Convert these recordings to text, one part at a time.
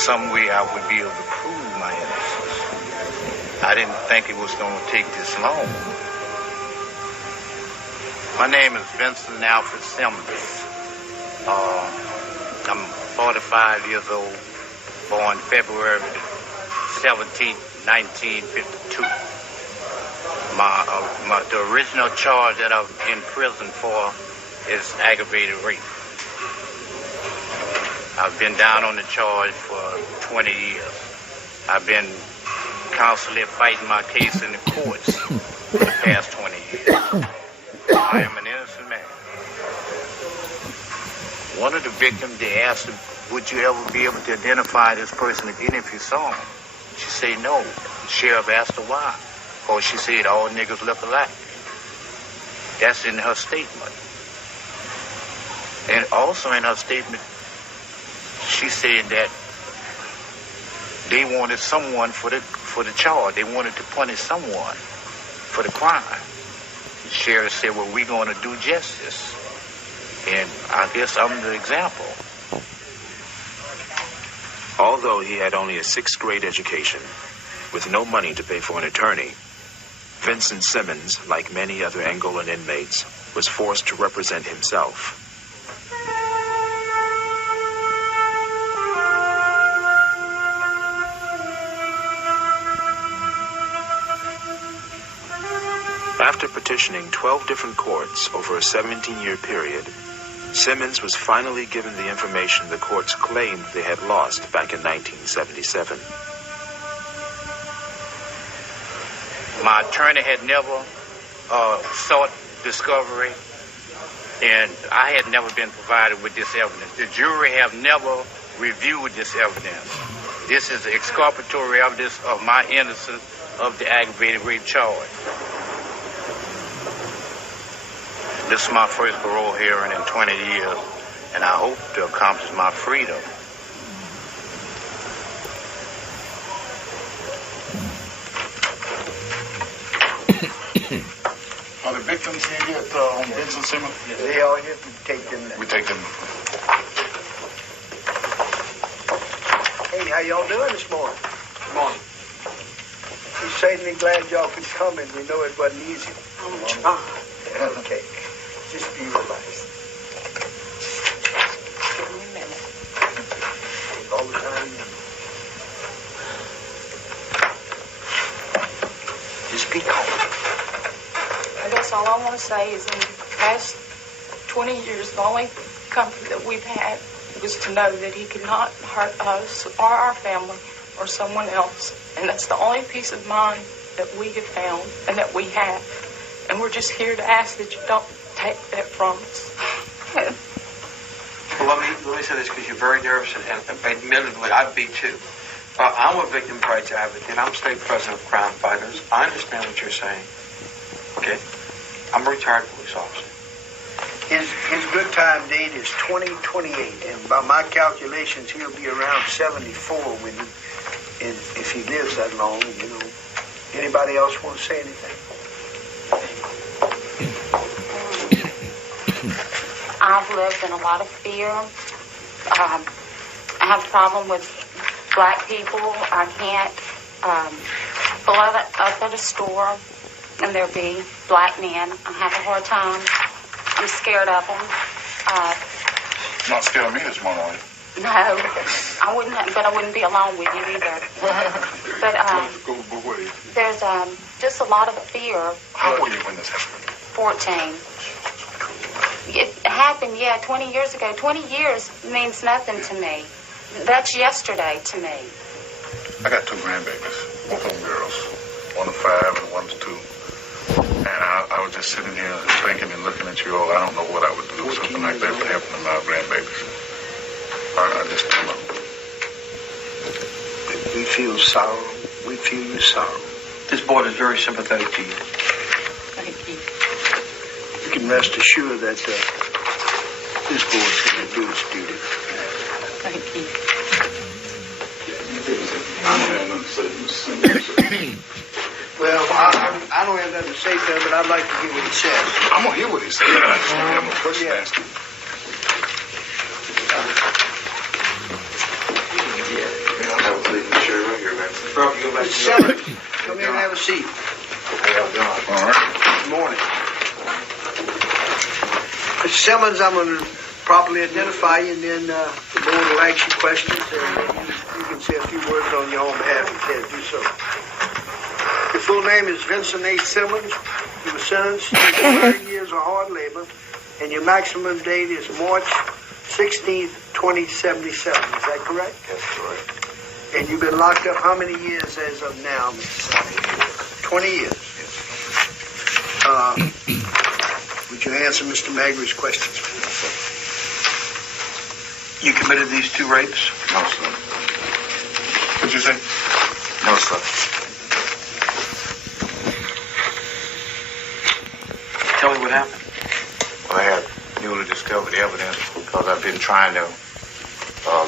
some way I would be able to prove my innocence. I didn't think it was going to take this long. My name is Vincent Alfred Simmons. I'm 45 years old, born February 17, 1952. The original charge that I'm in prison for is aggravated rape. I've been down on the charge for 20 years. I've been constantly fighting my case in the courts for the past 20 years. I am an innocent man. One of the victims, they asked her, would you ever be able to identify this person again if you saw him? She said no. The sheriff asked her why. Or she said all niggas look alike. That's in her statement. And also in her statement, she said that they wanted someone for the charge. They wanted to punish someone for the crime. The sheriff said, well, we're going to do justice. And I guess I'm the example. Although he had only a 6th grade education, with no money to pay for an attorney, Vincent Simmons, like many other Angolan inmates, was forced to represent himself. After petitioning 12 different courts over a 17-year period, Simmons was finally given the information the courts claimed they had lost back in 1977. My attorney had never sought discovery, and I had never been provided with this evidence. The jury have never reviewed this evidence. This is exculpatory evidence of my innocence of the aggravated rape charge. This is my first parole hearing in 20 years, and I hope to accomplish my freedom. Are the victims here yet on Vincent Simmons? Yeah, they all here. We take them now. We take them. Hey, how y'all doing this morning? Good morning. We're certainly glad y'all could come, and we know it wasn't easy. I'm trying. Okay. Just be relaxed. Give me a minute. Take all the time. Just be calm. I guess all I want to say is in the past 20 years, the only comfort that we've had was to know that he could not hurt us or our family or someone else. And that's the only peace of mind that we have found and that we have. And we're just here to ask that you don't take that from us. Well, let me say this, because you're very nervous, and admittedly, I'd be too. I'm a victim rights advocate. I'm state president of Crime Fighters. I understand what you're saying. Okay? I'm a retired police officer. His good time date is 2028, and by my calculations, he'll be around 74 when if he lives that long, you know. Anybody else want to say anything? I've lived in a lot of fear. I have a problem with black people. I can't pull up at a store and there be black men. I have a hard time. I'm scared of them. Not scared of me this morning, are you? No, I wouldn't. But I wouldn't be alone with you either. But Go away. there's just a lot of fear. How old were you when this happened? 14. It happened, 20 years ago. 20 years means nothing to me. That's yesterday to me. I got 2 grandbabies, both of them girls. One is 5 and one's 2. And I was just sitting here thinking and looking at you all. I don't know what I would do if something like that would happen to my grandbabies. I just don't know. We feel sorrow. We feel your sorrow. This board is very sympathetic to you. Thank you. You can rest assured that this board's going to do its duty. Thank you. Well, I don't have nothing to say to him, but I'd like to hear what he says. I'm going to hear what he says. I'm a question to ask him. Mr. Simmons, come here and have a seat. All right. Good morning. Mr. Simmons, I'm going to properly identify you, and then the board will ask you questions, and you can say a few words on your own behalf if you care to do so. Your full name is Vincent A. Simmons. You were sentenced to 30 years of hard labor, and your maximum date is March 16th, 2077. Is that correct? That's correct. And you've been locked up how many years as of now, Mr. Simmons? 20 years. Would you answer Mr. Magri's questions? You committed these 2 rapes? No, sir. What'd you say? No, sir. Tell me what happened. Well, I had newly discovered evidence because I've been trying to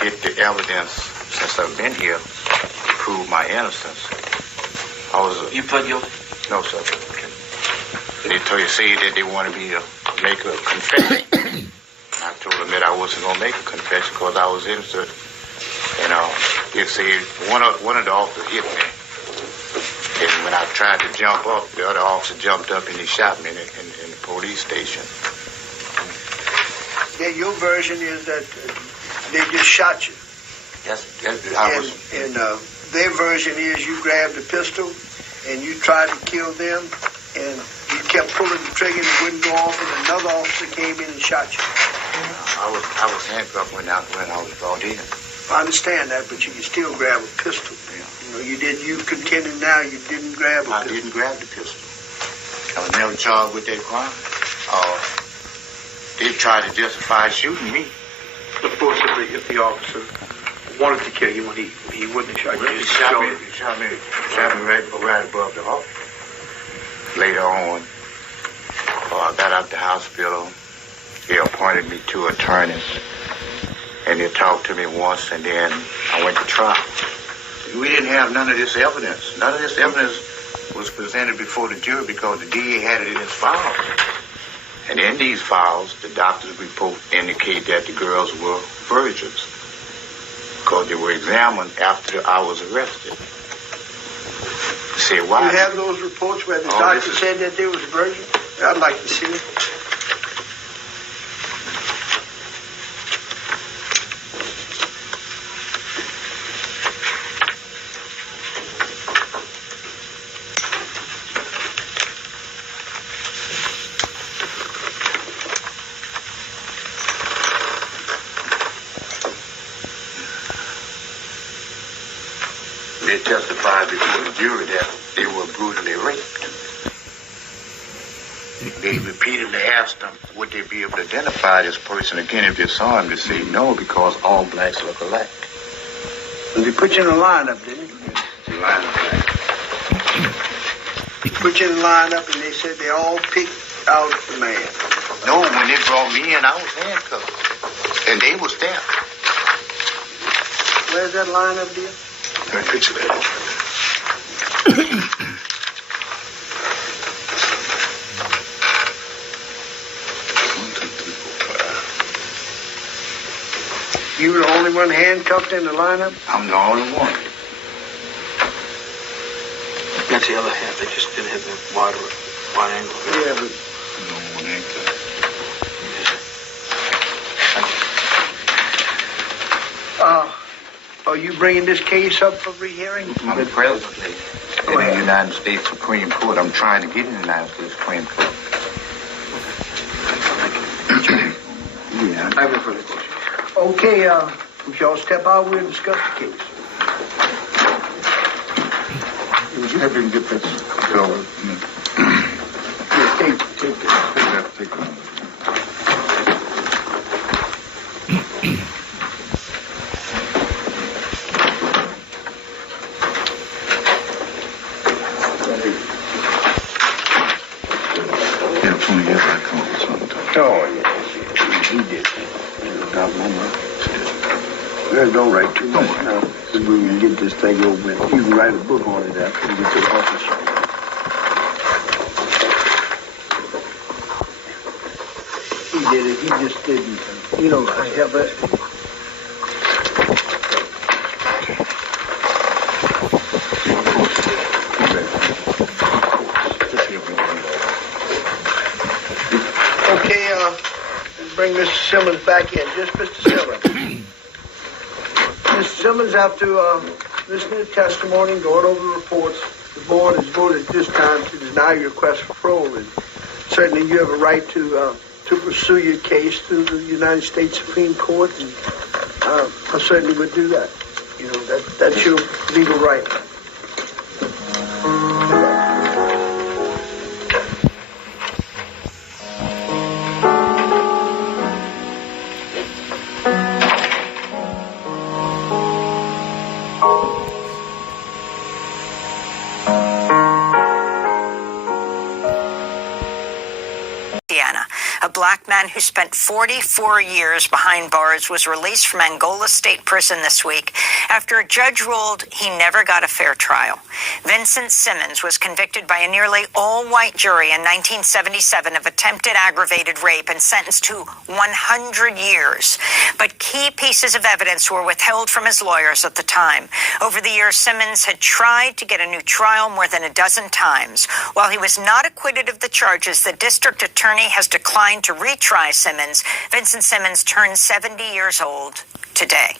get the evidence since I've been here to prove my innocence. You pled guilty? No, sir. They say that they wanted me to make a confession. I told them that I wasn't going to make a confession because I was innocent. And they said one of the officers hit me. And when I tried to jump up, the other officer jumped up and he shot me in the police station. Yeah, your version is that they just shot you. Yes, And their version is you grabbed a pistol and you tried to kill them, and you kept pulling the trigger and it wouldn't go off, and another officer came in and shot you. I was handcuffed when I was brought in. I understand that, but you can still grab a pistol. You contended now you didn't grab a I pistol. didn't grab the pistol. I was never charged with that crime. They tried to justify shooting me. Of course, if the officer wanted to kill you when he wouldn't have shot you. He shot me right above the heart. Later on, I got out the hospital. They appointed me 2 attorneys, and they talked to me once, and then I went to trial. We didn't have none of this evidence. None of this evidence was presented before the jury because the DA had it in his files. And in these files, the doctor's report indicate that the girls were virgins because they were examined after I was arrested. Say why? You have those reports where the Oh, doctor this is- said that they was virgin? I'd like to see it. They testified before the jury that they were brutally raped. They repeatedly asked them, would they be able to identify this person again if they saw him? They say no, because all blacks look alike. They put you in a lineup, didn't they? They put you in a lineup and they said they all picked out the man. No, when they brought me in, I was handcuffed. And they was there. Where's that lineup, dear? Let me picture that. You were the only one handcuffed in the lineup? I'm the only one. That's the other half. They just didn't have the wide angle. Yeah, but No one handcuffed. are you bringing this case up for rehearing? I'm presently in the United States Supreme Court. I'm trying to get in the United States Supreme Court. I have no further questions. Okay, we shall step out. We'll discuss the case. Would you have him get this going? Yeah, take this. Take that. Yeah, 20 years I come up with something. Oh, yes. He did. Got my money. There's no right too much now. We can get this thing over with. You can write a book on it after we get to the office. He did it. He just didn't. You know, I have a... bring Mr. Simmons back in. Just Mr. Simmons. Mr. Simmons, after listening to testimony and going over the reports, the board has voted this time to deny your request for parole. And certainly you have a right to pursue your case through the United States Supreme Court, and I certainly would do that. You know, that's your legal right. A black man who spent 44 years behind bars was released from Angola State Prison this week after a judge ruled he never got a fair trial. Vincent Simmons was convicted by a nearly all-white jury in 1977 of attempted aggravated rape and sentenced to 100 years. But key pieces of evidence were withheld from his lawyers at the time. Over the years, Simmons had tried to get a new trial more than a dozen times. While he was not acquitted of the charges, the district attorney has declined to retry Simmons. Vincent Simmons turned 70 years old today.